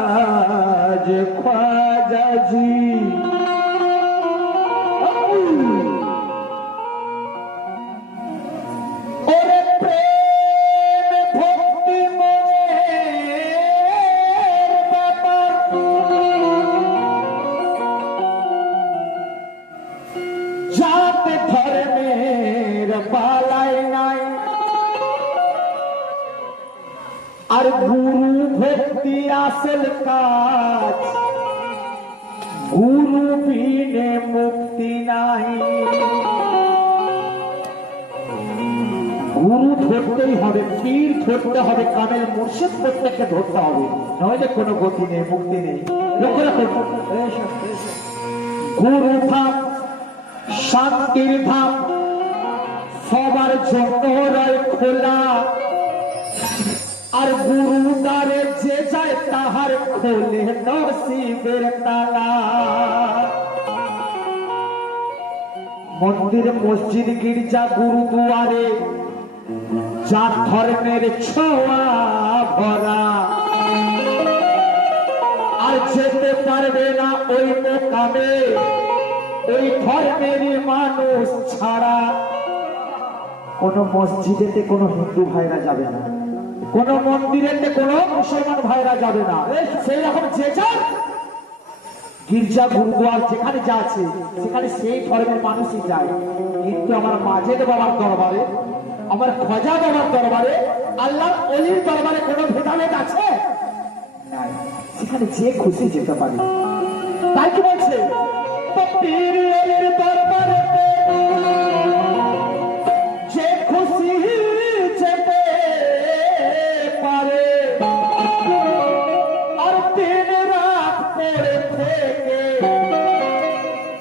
आज ख्वाजा जी जाते धर्मेर बालाई नाई और गुरु भक्ति आसल काज गुरु बिने मुक्ति नहीं गुरु धरते হবে পীর ধরতে হবে কামেল মুর্শিদ প্রত্যেককে ধরতে হবে নইলে কোনো গতি নেই মুক্তি নেই লক্ষ্য রাখো গুরু ধাম শান্তির ধাম সবার জন্য রয় খোলা আর গুরু দ্বারে যে যায় তাহার খোলে নসিবের তালা মন্দির মসজিদ গির্জা গুরুদুয়ারে যার ধর্মের ছোঁয়া ভরা আর যেতে পারবে না ওই মোকামে ওই ধর্মের মানুষ ছাড়া কোন মসজিদেতে কোন হিন্দু ভাইরা যাবে না কোন মন্দিরেতে কোন মুসলমান ভাইরা যাবে না সেই রকম যে যার গির্জা গুরুদুয়ার যেখানে যা আছে সেখানে সেই ধর্মের মানুষই যায় কিন্তু আমার মাজেদ বাবার দরবারে আমার খাজা বাবার দরবারে আল্লাহর ওলির দরবারে কোনো ভেদাভেদ আছে নাই সেখানে যে খুশি যেতে পারে তাই কি বলছে পীর ওলির দরবারে যে খুশি যেতে পারে আর দিন রাত পড়ে থেকে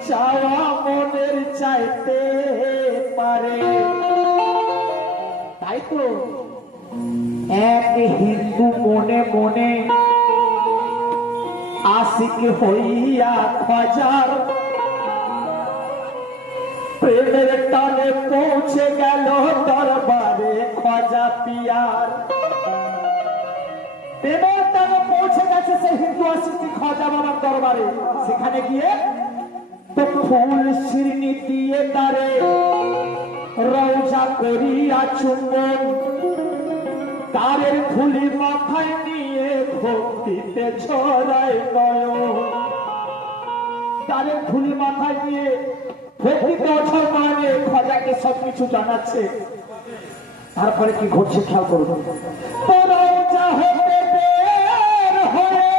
চাওয়া মনের চাইতে পারে তাই তো এক হিন্দু মনে মনে आशिक হইয়া খাজার প্রেমের টানে পৌঁছে গেল দরবারে খাজা পিয়ার প্রেমের টানে পৌঁছে গেছে সেই হিন্দু আশিক খাজা বাবার দরবারে সেখানে গিয়ে তো ফুল শিরনি দিয়ে তারে রওজা করিয়া চুম্বন তারের ধুলি মাথায় নিয়ে ভক্তিতে ছড়ায় নয়ন তারের ধুলি মাথায় নিয়ে ভক্তিতে অঝর মানে খাজাকে সবকিছু জানাচ্ছে তারপরে কি ঘটছে খেয়াল করুন রওজা হতে বের হয়ে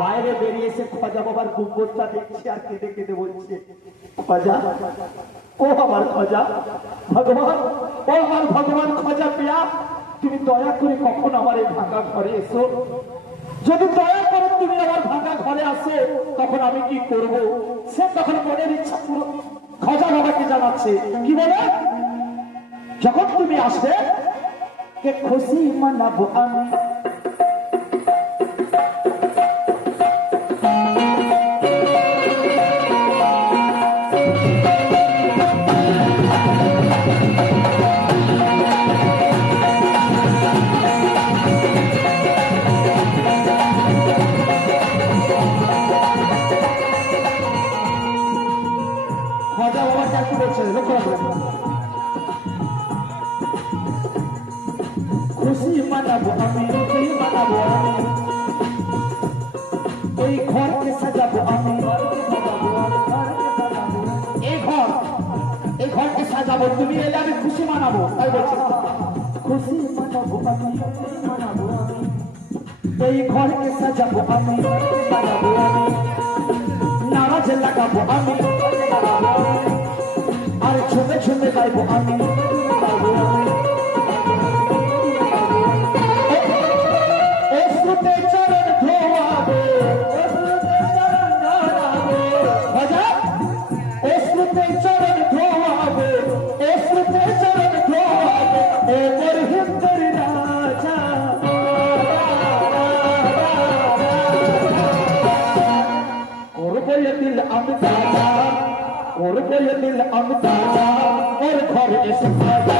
বাইরে বেরিয়ে এসে খাজা বাবার গুম্বদটা দেখছে আর কেঁদে কেঁদে বলছে খাজা ও আমার খাজা ভগবান ও আমার ভগবান খাজা পিয়া তুমি দয়া করে কখন আমার এই ভাঙা ঘরে এসো যদি দয়া করে তুমি আমার ভাঙা ঘরে আসো তখন আমি কি করব সে তখন মনের ইচ্ছা পুরো খাজা বাবাকে জানাচ্ছে কি বলে যখন তুমি আসবে কে খুশি মানাবো আমি খুশি মানাবো আমি খুশি মানাবো আমি এই ঘরকে সাজাবো আমি এই ঘরকে সাজাবো তুমি এলে আমি খুশি মানাবো তাই বলছি খুশি মানাবো আমি খুশি মানাবো আমি এই ঘরকে সাজাবো আমি সাজাবো আমি নারাজ লাগাবো আমি আর ছোটে ছোটে গাইবো আমি গাইবো আমি চরণ ধোয়াবো চরণ ধোয়াবো খাজা ওর ঘরে এসে খাজা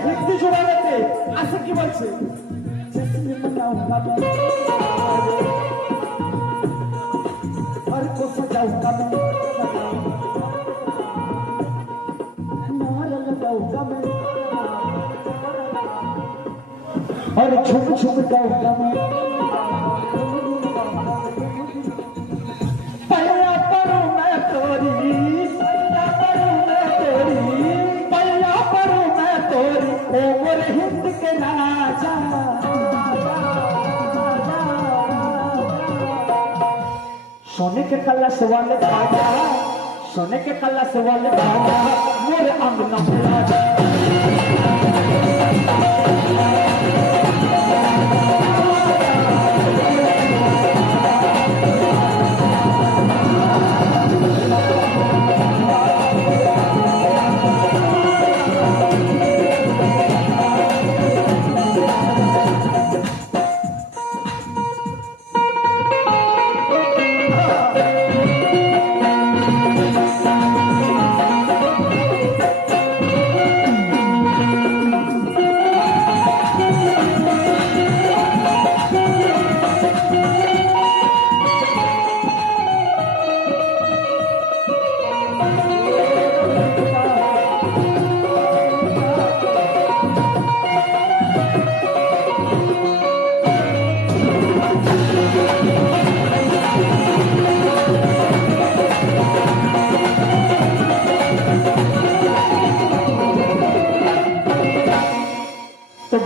हिंदी जुड़ाने ऐसे की बोल से हर को सजाऊंगा मैं नारा लगाऊंगा मैं और छुप छुप गाऊंगा मैं पहला परूं मैं तोरी ओवर हिंद के राजा सोने के कलश वाले राजा सोने के कलश वाले राजा मोरे अंगना में राजा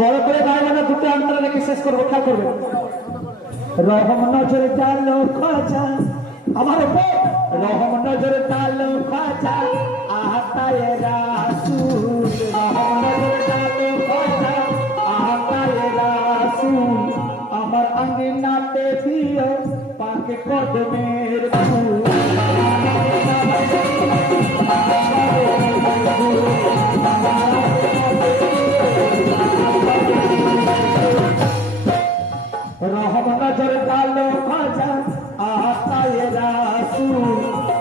বড় করে গায়ে মানে দুটো অন্তরে রেখে শেষ করবো খেয়াল করবে রহম নজর ডালো খাজা আমার রহম নজর ডালো খাজা আতায়ে রাসূল রহম নজর ডালো খাজা আতায়ে রাসূল আমার আঙ্গিনাতে দিও পাকে কদমের ফুল রহম নজর ডালো খাজা আতায়ে রাসূল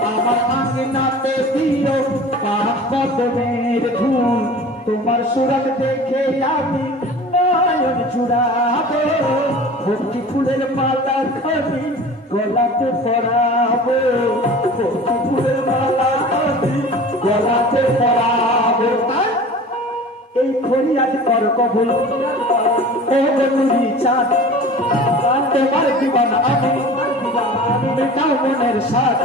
আমার আঙ্গিনাতে দিও পাক কদমের ধুল তোমার সুরত দেখে আমি নয়ন জুড়াবো ভক্তি ফুলের মালা খানি গলাতে পরাবো ভক্তি ফুলের মালা খানি গলাতে পরাবো এই খরিয়াত কর কবুল ও গনুরি চাঁদ তোমার দিবানা আমি মেটাও মনের সাথ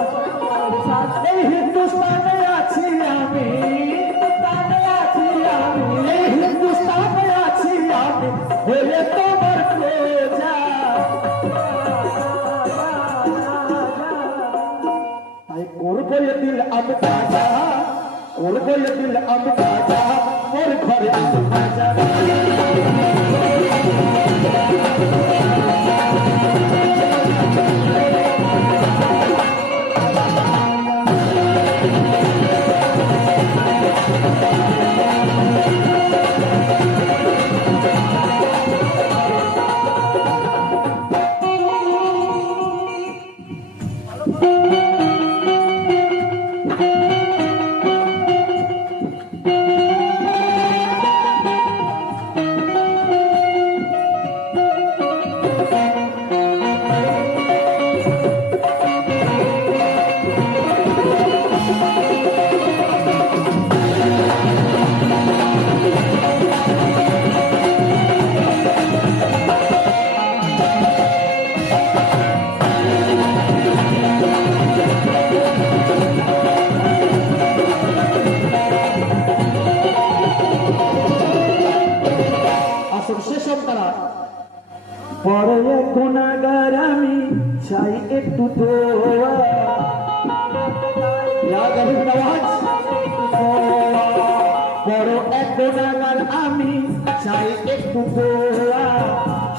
এই হিন্দুস্তানে আছি আমি এই হিন্দুস্তানে আছি আমি হয়ে তোমার প্রজা তাই করবো দিল আমি তাজা করবো দিল আমি তাজা মোর ঘরে আমি তাজা বড় এক গুনাহগার আমি, চাই একটু দোয়া। ইয়া গরিব নওয়াজ, বড় এক গুনাহগার আমি, চাই একটু দোয়া।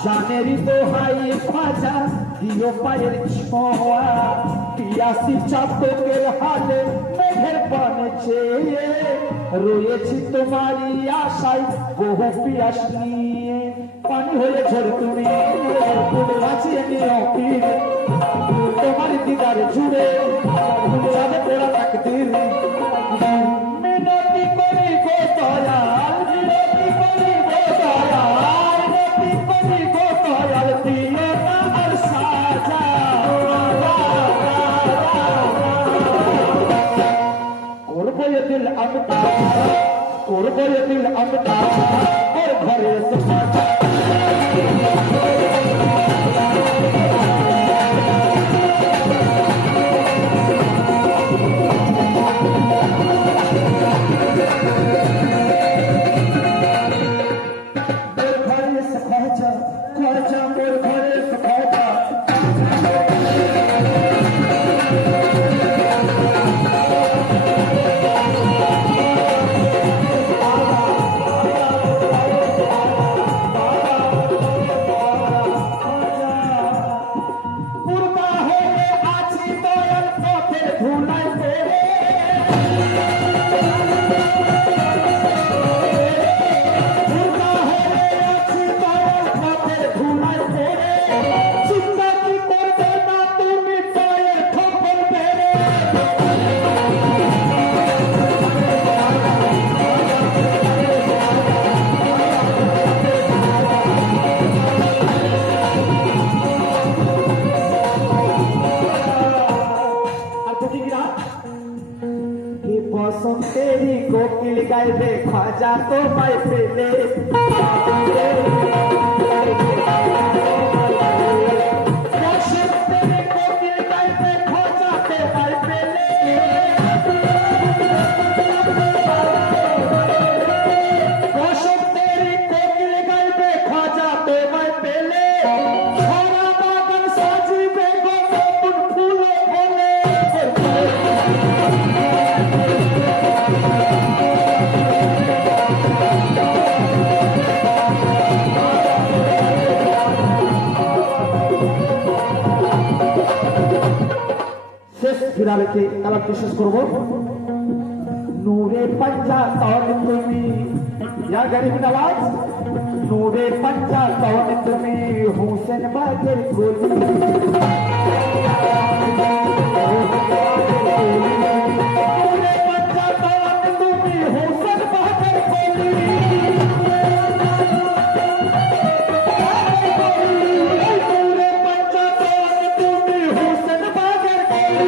জানেরই দোহাই খাজা, দিও পায়ের ছোঁয়া। পিয়াসি চাতকের হালে মেঘের পানে চেয়ে রয়েছি তোমারই আশায়, বহু পিয়াস নিয়ে। পানি হয়ে ঝড় তুমি বাঁচিয়ে নিও পীর, তোমার দিদার জুড়ে যাবে তোরা তাকদীর। মিনতি করি গো দয়াল, মিনতি করি গো দয়াল, মিনতি করি গো দয়াল, দিও না আর সাজা। করবো এ দিল আমতা, করবো এ দিল আমতা, ওর ঘরে এসে সাজা। बसंतेरी कोकिल गाइबे ख्वाजा तो पाए पेले। बसंतेरी कोकिल गाइबे ख्वाजा तो पाए पेले। बसंतेरी कोकिल गाइबे ख्वाजा तो पाए पेले। सारा बागान साजिबे गो नतुन फुले फले। ফিরালেকে কালামটি শেষ করব। নূরে পাঞ্জা তন তুমি, ইয়া গরিব নওয়াজ, নূরে পাঞ্জা তন তুমি, হোসেন বাগের কোলি। নূরে পাঞ্জা তন তুমি, হোসেন বাগের কোলি। নূরে পাঞ্জা তন তুমি, হোসেন বাগের কোলি।